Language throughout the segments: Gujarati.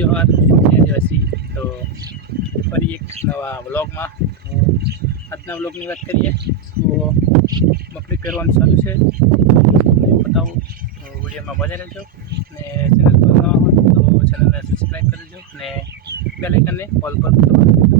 જોહાર આદિવાસી તો ફરી એક નવા વ્લોગમાં આજના વ્લોગની વાત કરીએ તો મગફળી પહેરવાનું ચાલુ છે બતાવું તો વિડીયોમાં મજા રહેજો અને ચેનલ પર નવા હોય તો ચેનલને સબસ્ક્રાઈબ કરી દેજો અને બેલ આઇકનને ઓલ પર દબાવી દેજો।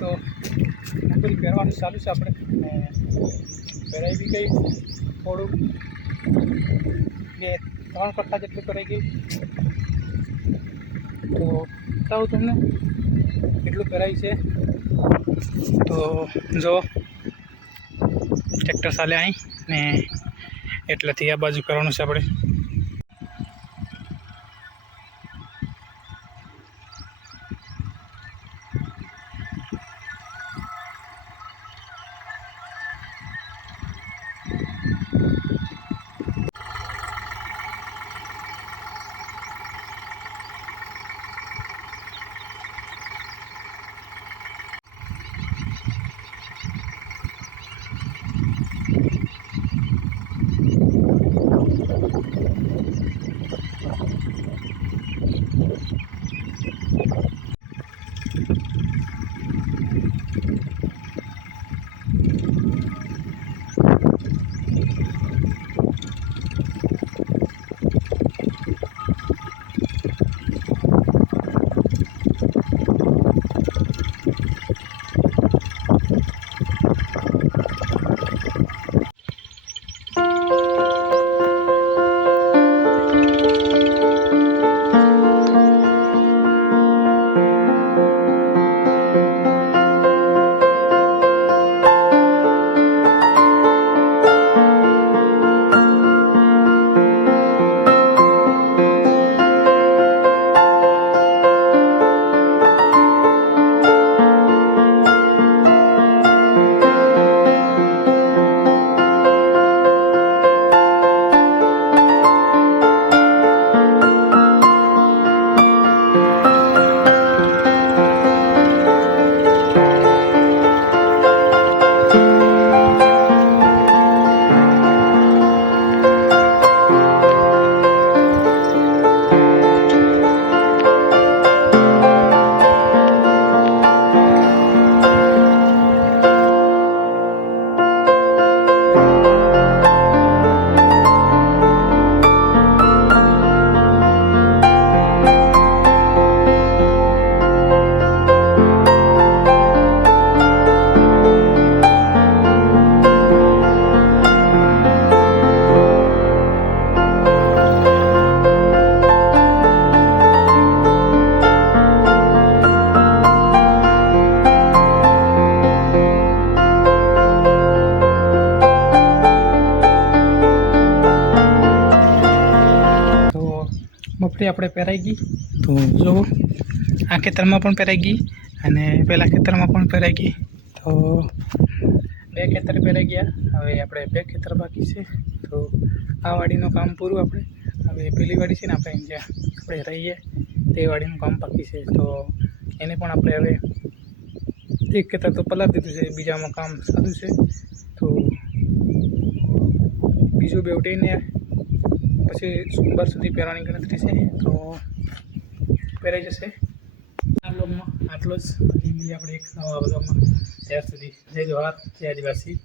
તો મગફળી પહેરવાનું ચાલુ છે આપણે પહેરાઈ બી ગઈ થોડું 2-3 કટ્ટા જેટલું કરાઈ ગઈ તો બતાવું તમને કેટલું પહેરાય છે તો જો ટ્રેક્ટર ચાલે અહીં ને એટલેથી આ બાજુ કરવાનું છે આપણે મગફળી આપણે પહેરાઈ ગઈ. તો જો આ ખેતરમાં પણ પહેરાઈ ગઈ અને પેલા ખેતરમાં પણ પહેરાઈ ગઈ. તો 2 ખેતર પહેરાઈ ગયા. હવે આપણે 2 ખેતર બાકી છે. તો આ વાડીનું કામ પૂરું. આપણે હવે પેલી વાડી છે ને આપણે જ્યાં આપણે રહીએ તે વાડીનું કામ બાકી છે. તો એને પણ આપણે હવે 1 ખેતર તો પલાળી દીધું છે, બીજામાં કામ સારું છે. તો બીજું બેવટીને પછી સોમવાર સુધી પહેરવાની ગણતરી છે. તો પહેરાઈ જશે. આ બ્લોગમાં આટલો જ. મળીએ આપણે એક નવા બ્લોગમાં. ત્યાર સુધી જય જવાહર, જય આદિવાસી.